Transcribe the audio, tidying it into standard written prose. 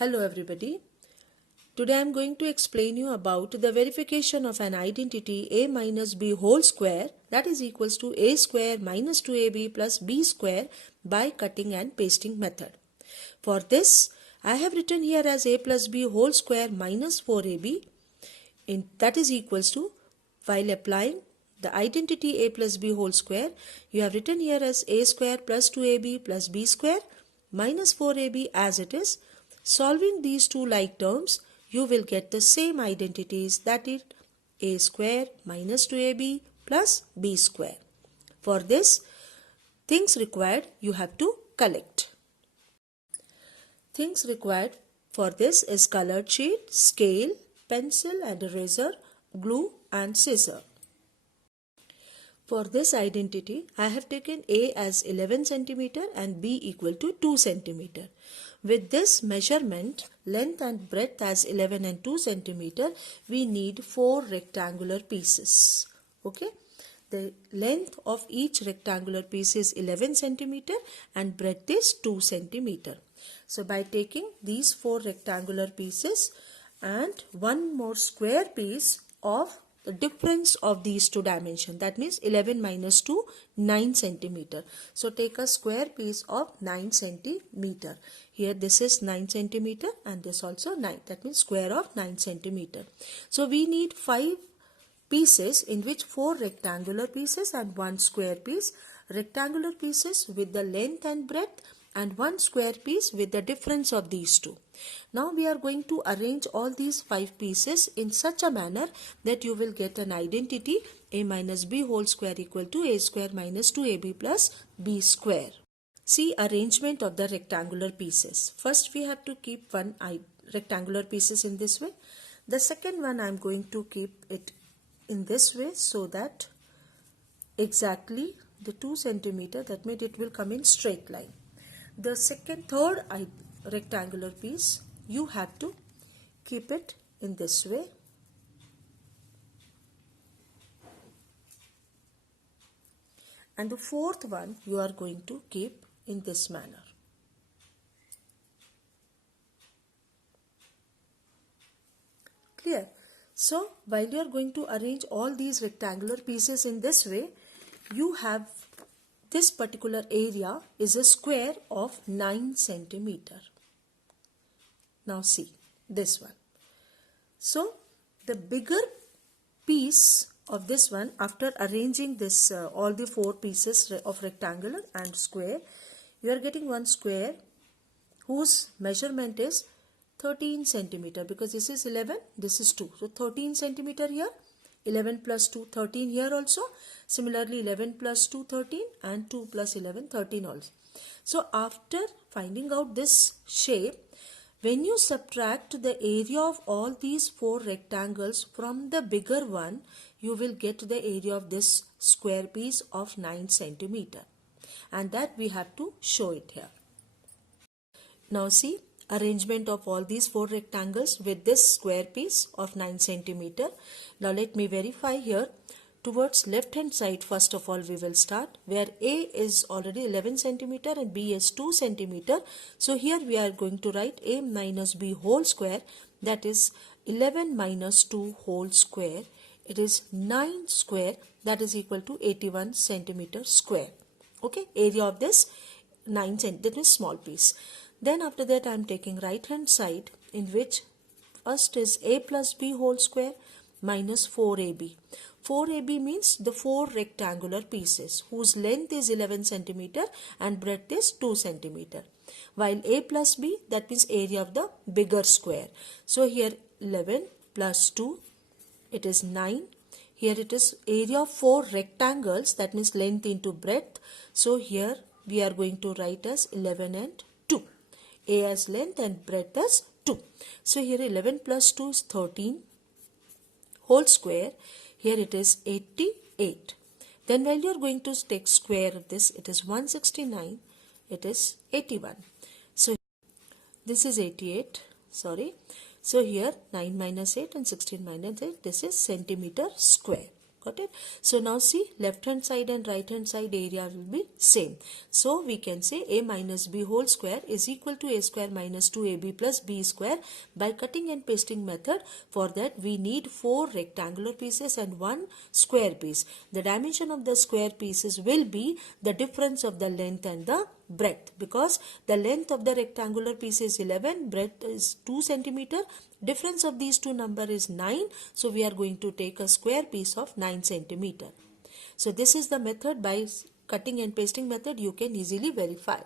Hello everybody. Today I am going to explain you about the verification of an identity a minus b whole square that is equals to a square minus 2ab plus b square by cutting and pasting method. For this I have written here as a plus b whole square minus 4ab that is equals to, while applying the identity a plus b whole square, you have written here as a square plus 2ab plus b square minus 4ab as it is. Solving these two like terms, you will get the same identities, that is a square minus 2ab plus b square. For this, things required you have to collect. Things required for this is colored sheet, scale, pencil and eraser, glue and scissor. For this identity, I have taken A as 11 cm and B equal to 2 cm. With this measurement, length and breadth as 11 and 2 cm, we need 4 rectangular pieces. Okay. The length of each rectangular piece is 11 cm and breadth is 2 cm. So by taking these 4 rectangular pieces and one more square piece of the difference of these two dimensions, that means 11 minus 2, 9 centimeter. So take a square piece of 9 centimeter. Here this is 9 centimeter and this also 9, that means square of 9 centimeter. So we need 5 pieces in which 4 rectangular pieces and 1 square piece. Rectangular pieces with the length and breadth and 1 square piece with the difference of these two. Now we are going to arrange all these 5 pieces in such a manner that you will get an identity a minus b whole square equal to a square minus 2ab plus b square. See arrangement of the rectangular pieces. First we have to keep one rectangular pieces in this way. The second one I am going to keep it in this way so that exactly the 2 centimeter, that means it will come in straight line. The third rectangular piece, you have to keep it in this way. And the fourth one you are going to keep in this manner. Clear? So while you are going to arrange all these rectangular pieces in this way, you have this particular area is a square of 9 centimeter. Now see this one. So the bigger piece of this one, after arranging this all the 4 pieces of rectangular and square, you are getting one square whose measurement is 13 centimeter, because this is 11, this is 2. So 13 centimeter here, 11 plus 2, 13 here also. Similarly 11 plus 2, 13 and 2 plus 11, 13 also. So after finding out this shape, when you subtract the area of all these 4 rectangles from the bigger one, you will get the area of this square piece of 9 centimeter. And that we have to show it here. Now see arrangement of all these 4 rectangles with this square piece of 9 centimeter. Now let me verify here. Towards left hand side, first of all we will start, where A is already 11 centimeter and B is 2 centimeter. So here we are going to write A minus B whole square, that is 11 minus 2 whole square. It is 9 square, that is equal to 81 centimeter square. Okay, area of this 9 centimeter, that is small piece. Then after that I am taking right hand side, in which first is a plus b whole square minus 4ab. 4ab means the 4 rectangular pieces whose length is 11 centimeter and breadth is 2 centimeter. While a plus b, that means area of the bigger square. So here 11 plus 2, it is 9. Here it is area of 4 rectangles, that means length into breadth. So here we are going to write as 11 and 2. A as length and breadth as 2. So here 11 plus 2 is 13 whole square. Here it is 88. Then when you are going to take square of this, it is 169. It is 81. So this is 88. Sorry. So here 9 minus 8 and 16 minus 8. This is centimeter square. Got it? So now see, left hand side and right hand side area will be same. So we can say a minus b whole square is equal to a square minus 2ab plus b square by cutting and pasting method. For that we need 4 rectangular pieces and 1 square piece. The dimension of the square pieces will be the difference of the length and the breadth, because the length of the rectangular piece is 11, breadth is 2 centimeter. Difference of these two number is 9. So we are going to take a square piece of 9 centimeter. So this is the method. By cutting and pasting method you can easily verify.